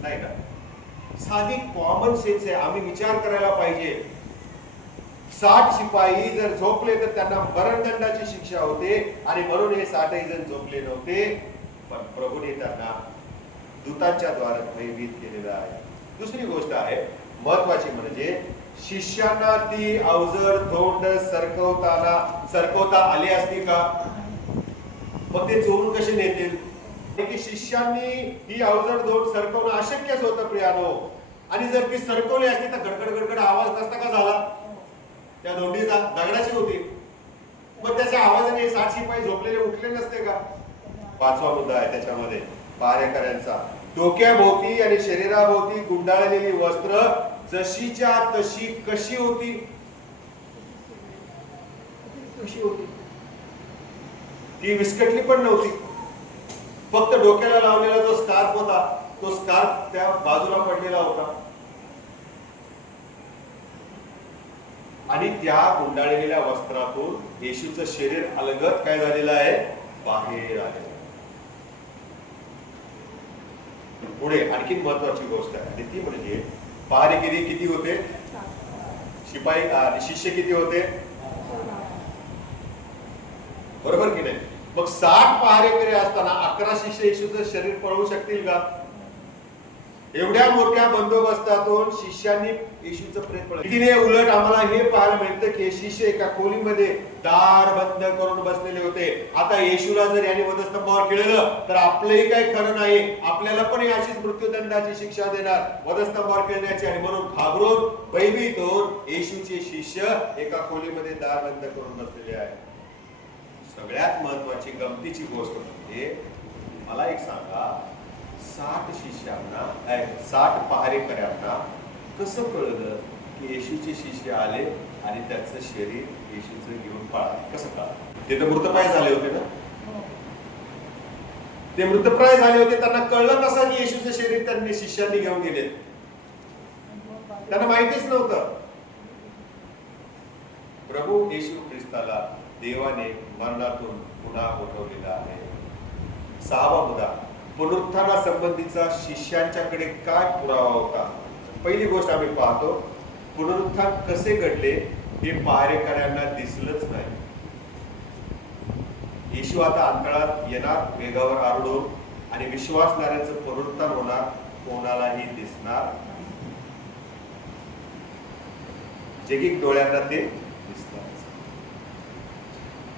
नाही ना. साधी कॉमन सेन्स आहे, आम्ही विचार करायला पाहिजे. 60 शिपाई जर झोपले तर त्यांना मरणदंडाची शिक्षा होते, आणि म्हणून हे 60 जण झोपले नव्हते. पण प्रभूने त्यांना दूतांच्या द्वारे भयभीत केलेलं आहे. दुसरी गोष्ट आहे महत्वाची, म्हणजे शिष्यांना ती अवजड धोंड सरकवता आली असती का? मग ते चोरून कसे नेतील? की शिष्यांनी ही अवजड धोंड सरकवणं अशक्यच होतं प्रियानो. आणि जर ती सरकवली असती तर गडगड गडगड आवाज नसता का झाला? त्या धोंडीचा दगडाची होती, मग त्याच्या आवाजाने 60 शिपाई झोपलेले उठले नसते का? 5वा मुद्दा आहे त्याच्यामध्ये पहारेकऱ्यांचा. डोक्याभोवती आणि शरीराभोवती गुंडाळलेली वस्त्र जशीच्या तशी कशी होती? ती विस्कटली पण नव्हती. फक्त डोक्याला लावलेला जो स्कार्फ होता, तो स्कार्फ त्या बाजूला पडलेला होता, आणि त्या गुंडाळलेल्या वस्त्रातून येशूचं शरीर अलगद काय झालेलं आहे? बाहेर आलेलं. पुढे आणखी महत्वाची गोष्ट आहे, आणि ती म्हणजे पहारेकरी किती होते? शिपाई शिष्य किती होते? बरोबर की नाही? मग 60 पहारेकरी असताना 11 शिष्य येशूचं शरीर पळवू शकतील का? एवढ्या मोठ्या बंदोबस्तातून शिष्यांनी येशूचं प्रेत पळवलं. तिने उलट आम्हाला हे पाहायला मिळतं की शिष्य एका खोलीमध्ये दार बंद करून बसलेले होते. आता येशूला जर यांनी वधस्तंभावर केलेलं तर आपलंही काही खरं नाही, आपल्याला पण अशीच मृत्यूदंडाची शिक्षा देणार, वधस्तंभावर केल्याची. आणि म्हणून घाबरून भयभीत होऊन येशूचे शिष्य एका खोलीमध्ये दार बंद करून बसलेले आहेत. सगळ्यात महत्वाची गमतीची गोष्ट म्हणजे, मला एक सांगा, 60 शिष्यांना 60 पहारेकऱ्यांना कसं कळलं की येशूचे शिष्य आले आणि त्याचं शरीर येशूचं घेऊन पळाले? कसं कळलं? ते तर मृतप्राय झाले होते ना. ते मृतप्राय झाले होते, त्यांना कळलं कसं की येशूचं शरीर त्यांनी शिष्यांनी घेऊन गेले? त्यांना माहितीच नव्हतं. प्रभू येशू ख्रिस्ताला देवाने मरणातून पुन्हा उठवलेला आहे. 6वा मुद्दा, पुनरुत्थानासंबंधीचा शिष्यांच्याकडे काय पुरावा होता? पहिली गोष्ट आम्ही पाहतो, पुनरुत्थान कसे घडले हे पहारेकऱ्यांना दिसलंच नाही. येशू आता अंतराळात येणार वेगावर आरूढून, आणि विश्वासणाऱ्यांचं पुनरुत्थान होणार, कोणालाही दिसणार. जगिक डोळ्यांना ते दिसणार.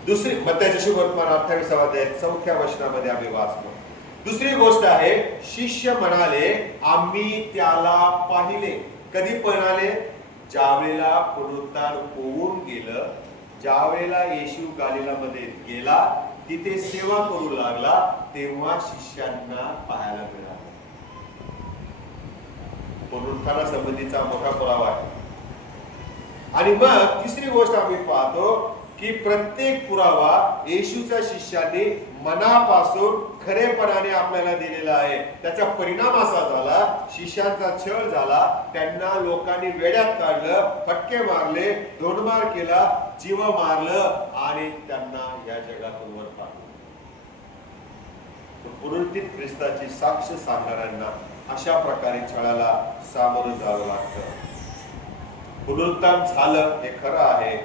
दुसरी मत्तयाचे शुभ वर्तमान 28वा अध्याय 4थ्या वचनामध्ये आम्ही वाचतो. दुसरी गोष्ट आहे, शिष्य म्हणाले आम्ही त्याला पाहिले. कधी म्हणाले? ज्यावेळेला पुनरुत्थान होऊन गेलं, ज्यावेळेला येशू गालिलामध्ये गेला, तिथे सेवा करू लागला, तेव्हा शिष्यांना पाहायला मिळालं. पुनरुत्थानासंबंधीचा मोठा पुरावा आहे. आणि मग तिसरी गोष्ट आम्ही पाहतो की प्रत्येक पुरावा येशूच्या शिष्यांनी मनापासून खरेपणाने आपल्याला दिलेला आहे. त्याचा परिणाम असा झाला, शिष्यांचा छळ झाला, त्यांना लोकांनी वेड्यात काढलं, फटके मारले, दोंडमार केला, जीव मारलं, आणि त्यांना या जगातून वर पाठवलं. पुनरुत्थित ख्रिस्ताची साक्ष सांगणाऱ्यांना अशा प्रकारे छळाला सामोरं जावं लागतं. पुनरुत्थान झालं हे खरं आहे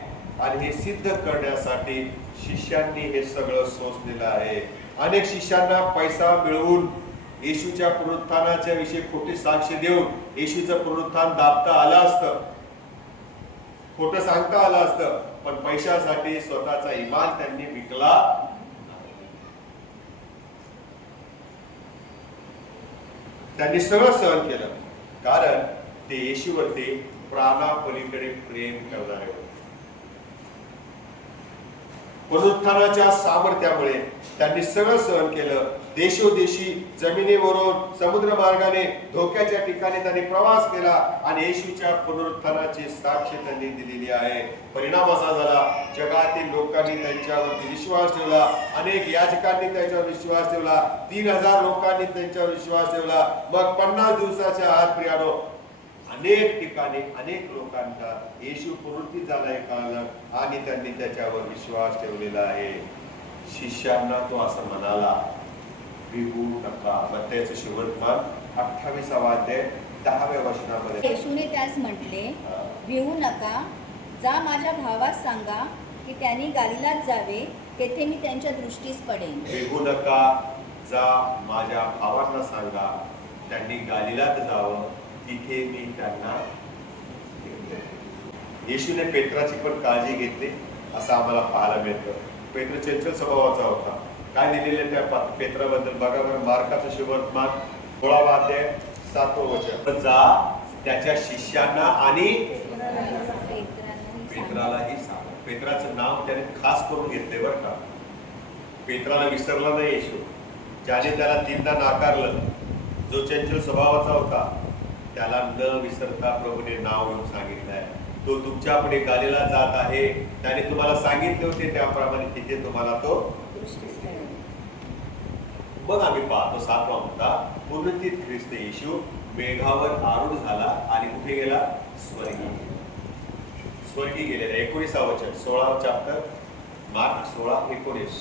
आणि हे सिद्ध करण्यासाठी शिष्यांनी हे सगळं सोसलेलं आहे. अनेक शिष्यांना पैसा मिळवून येशूच्या पुनरुत्थानाच्या विषयी खोटी साक्ष देऊन येशूचं पुनरुत्थान दाबता आलं असतं, खोटं सांगता आलं असतं, पण पैशासाठी स्वतःचा इमान त्यांनी विकला. त्यांनी सगळं सहन केलं कारण ते येशूवरती प्राणापलीकडे प्रेम करणारे होते. पुनरुत्थानाच्या सामर्थ्यामुळे त्यांनी सगळं सहन केलं. देशोदेशी जमिनीवरून समुद्र मार्गाने धोक्याच्या ठिकाणी त्यांनी प्रवास केला आणि येशूच्या पुनरुत्थानाची साक्ष त्यांनी दिलेली आहे. परिणाम असा झाला, जगातील लोकांनी त्यांच्यावरती विश्वास ठेवला. अनेक याजकांनी त्यांच्यावर विश्वास ठेवला. 3000 लोकांनी त्यांच्यावर विश्वास ठेवला. मग 50 दिवसाच्या आत प्रियानो अनेक ठिकाणी अनेक लोकांचा येशू पुनरुत्थित झाला हे कळलं आणि त्यांनी त्याच्यावर विश्वास ठेवलेला आहे. शिष्यांना तो असं म्हणाला, भिवू नका. मत्तेचं सुवर्तमान 28वा अध्याय 10व्या वचनामध्ये येशूने त्यास म्हटले, भिवू नका, जा माझ्या भावास सांगा की त्यांनी गालिलात जावे, तेथे मी त्यांच्या दृष्टीस पडेन. भिवू नका, जा माझ्या भावांना सांगा त्यांनी गालिलात जावं, तिथे मी त्यांना. येशूने पेत्राची पण काळजी घेतली असं आम्हाला पाहायला मिळतं. पेत्र चंचल स्वभावाचा होता. काय दिलेले त्या पेत्राबद्दल बघा बरं, मार्काचं सुवर्तमान 16वा अध्याय 7वं वचन. जा त्याच्या शिष्यांना आणि पेत्रालाही सांग. पेत्राचं नाव त्याने खास करून घेतले बरं का. पेत्राला विसरला नाही येशू. ज्याने त्याला 3दा नाकारलं, जो चंचल स्वभावाचा होता, त्याला न विसरता प्रभूने नाव घेऊन सांगितलंय, तो तुमच्यापुढे गालिला जात आहे. त्याने तुम्हाला सांगितले होते त्याप्रमाणे तिथे तुम्हाला तो. मग आम्ही पाहतो 7वा मुद्दा, पुनरुत्थित ख्रिस्त येशू मेघावर आरूढ झाला आणि कुठे गेला? स्वर्गी गेलेला. 19वा वचन 16वा चॅप्टर मार्क 16:19.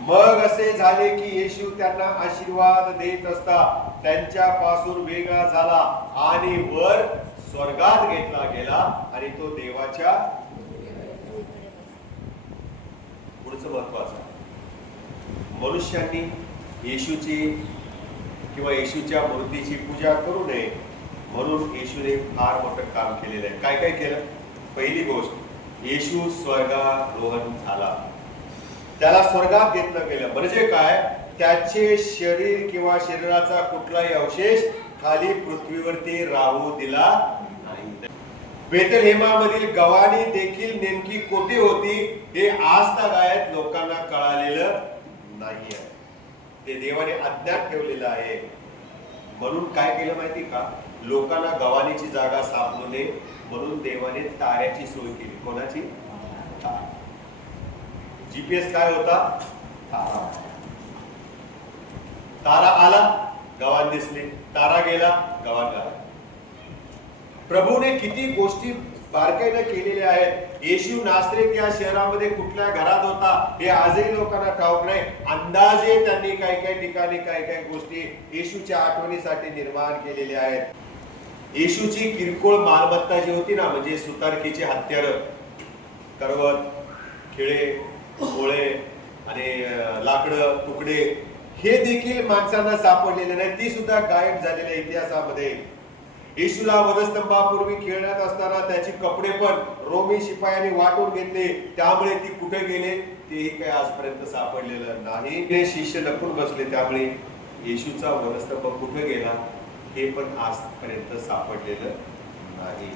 मग असे झाले की येशू त्यांना आशीर्वाद देत असता त्यांच्यापासून वेगळा झाला आणि वर स्वर्गात घेतला गेला आणि तो देवाच्या. पुढचं महत्वाचं, मनुष्यांनी येशूची किंवा येशूच्या मूर्तीची पूजा करू नये म्हणून येशूने फार मोठं काम केलेलं आहे. काय काय केलं? पहिली गोष्ट, येशू स्वर्गारोहण झाला. त्याला स्वर्गात घेतलं गेलं म्हणजे काय? त्याचे शरीर किंवा शरीराचा कुठलाही अवशेष खाली पृथ्वीवरती राहू दिला नाही. बेथलेहेमामधील गवाणी देखील नेमकी कोठे होती हे आज तागायत लोकांना कळालेलं नाहीये. ते देवाने अज्ञात ठेवलेलं आहे. म्हणून काय केलं माहिती का? लोकांना गवाणीची जागा सापडू नये म्हणून देवाने ताऱ्याची सोय केली. कोणाची? जीपीएस काय होता? तारा. तारा आला, गवाण दिसले. तारा गेला, गवाण गेला. प्रभूने किती गोष्टी बारकाईने केलेल्या आहेत. येशू नासरेत या शहरामध्ये कुठल्या घरात होता हे आजही लोकांना ठाऊक नाही. अंदाजे त्यांनी काही ठिकाणी काही गोष्टी येशूच्या आठवणीसाठी निर्माण केलेल्या आहेत. येशूची किरकोळ मालमत्ता जी होती ना, म्हणजे सुतारकीचे हत्यार, करवत, खिळे, गोळे आणि लाकडं, तुकडे, हे देखील माणसांना सापडलेले नाही. ती सुद्धा गायब झालेल्या इतिहासामध्ये. येशूला वधस्तंभापूर्वी खेळण्यात असताना त्याची कपडे पण रोमी शिपायांनी वाटून घेतले. त्यामुळे ती कुठे गेले तेही काही आजपर्यंत सापडलेलं नाही. हे शिष्य लपून बसले, त्यामुळे येशूचा वधस्तंभ कुठे गेला हे पण आजपर्यंत सापडलेलं नाही.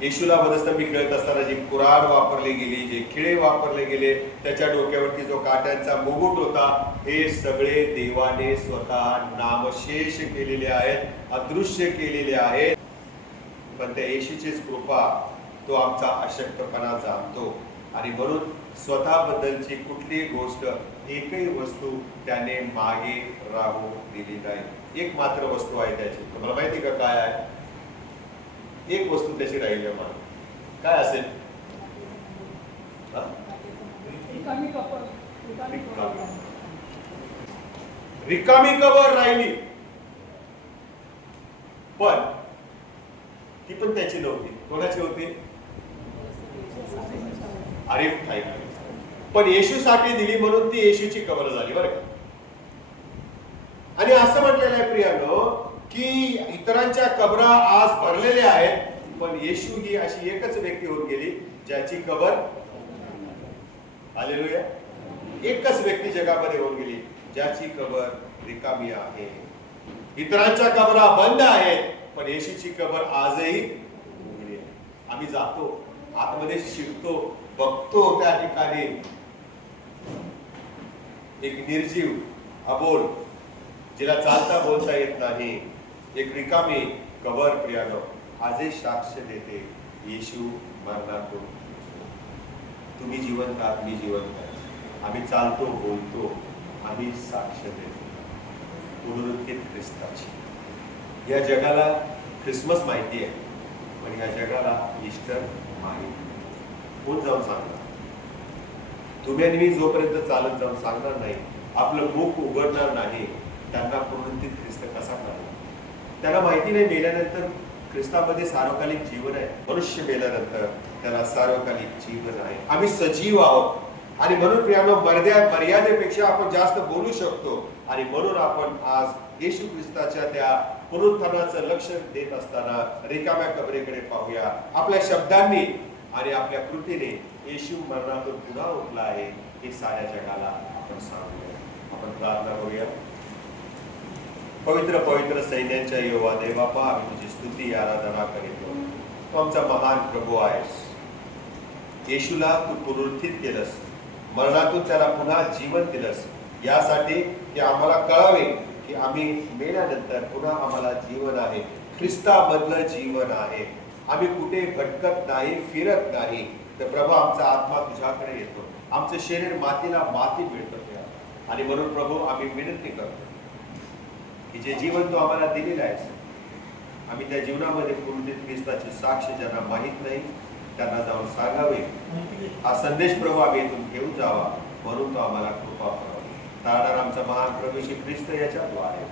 येशूला वधस्तंभी खेळत असताना जी कुऱ्हाड वापरली गेली, जे खिळे वापरले गेले, त्याच्या डोक्यावरती जो काट्यांचा मुकुट होता, हे सगळे देवाने स्वतः नामशेष केलेले आहेत, अदृश्य केलेले आहेत. पण त्या येशूचीच कृपा, तो आमचा अशक्तपणा जाणतो आणि म्हणून स्वतःबद्दलची कुठली गोष्ट, एकही वस्तू त्याने मागे राहू दिली नाही. एक मात्र वस्तू आहे त्याची. तुम्हाला माहिती का काय आहे? एक वस्तू त्याची राहिली आहे. काय असेल? रिकामी कबर राहिली, पण ती पण त्याची नव्हती. कोणाची होती? आरिफ थाई. पण येशूसाठी दिली म्हणून ती येशूची कबर झाली बरं का. आणि असं म्हटलेलं आहे प्रियानो की इतरांच्या कबरा आज भरलेल्या आहेत, पण येशू ही अशी एकच व्यक्ती होऊन गेली ज्याची कबर, हालेलुया, एकच व्यक्ती जगामध्ये होऊन गेली ज्याची कबर रिकामी आहे. इतरांच्या कबरा बंद आहेत, पण येशूची कबर आजही उघडी आहे. आम्ही जातो आतमध्ये, शिकतो, बघतो, त्या ठिकाणी एक निर्जीव अबोल, जिला चालता बोलता येत नाही, एक रिकामी कबर प्रियानो आजही साक्ष देते, येशू मरणातून तुम्ही जिवंत आहात, मी जिवंत आहे. आम्ही चालतो, बोलतो, आम्ही साक्ष देतो पुनरुत्थित ख्रिस्ताची. या जगाला ख्रिसमस माहिती आहे, पण या जगाला ईस्टर माहिती. कोण जाऊन सांगणार? तुम्ही आणि मी जोपर्यंत चालत जाऊन सांगणार नाही, आपलं मुख उघडणार नाही, त्यांना पुनरुत्थित ख्रिस्त कसा करणार? त्यांना माहिती नाही मेल्यानंतर ख्रिस्तामध्ये सार्वकालिक जीवन आहे. मनुष्य मेल्यानंतर त्याला सार्वकालिक जीवन आहे. आम्ही सजीव आहोत आणि म्हणून प्रियानो मर्यादेपेक्षा आपण जास्त बोलू शकतो. आणि म्हणून आपण आज येशू ख्रिस्ताच्या त्या पुनरुत्थानाचं लक्ष देत असताना रिकाम्या कबरेकडे पाहूया. आपल्या शब्दांनी आणि आपल्या कृतीने येशू मरणातून पुन्हा उठला आहे हे साऱ्या जगाला आपण सांगूया. आपण प्रार्थना करूया. पवित्र पवित्र सैन्यांच्या यहोवा देवा, पहा आम्ही तुझी स्तुती आराधना करीतो. तू आमचा महान प्रभू आहेस. येशूला तू पुनरुत्थित केलंस, मरणातून त्याला पुन्हा जीवन दिलंस, यासाठी की आम्हाला कळावे की आम्ही मेल्यानंतर पुन्हा आम्हाला जीवन आहे, ख्रिस्तामधलं जीवन आहे. आम्ही कुठे भटकत नाही, फिरत नाही. तर प्रभू आमचा आत्मा तुझ्याकडे येतो, आमचं शरीर मातीला माती मिळतं. आणि म्हणून प्रभू आम्ही विनंती करतो की जे जीवन तू आम्हाला दिलेलं आहेस, आम्ही त्या जीवनामध्ये पुनरुत्थित ख्रिस्ताची साक्ष ज्यांना माहीत नाही त्यांना जाऊन सांगावे. हा संदेश प्रभू आम्ही इथून घेऊन जावा, म्हणून तो आम्हाला कृपा करावी. तारणारा आमचा महान प्रभू श्री ख्रिस्त याच्याद्वारे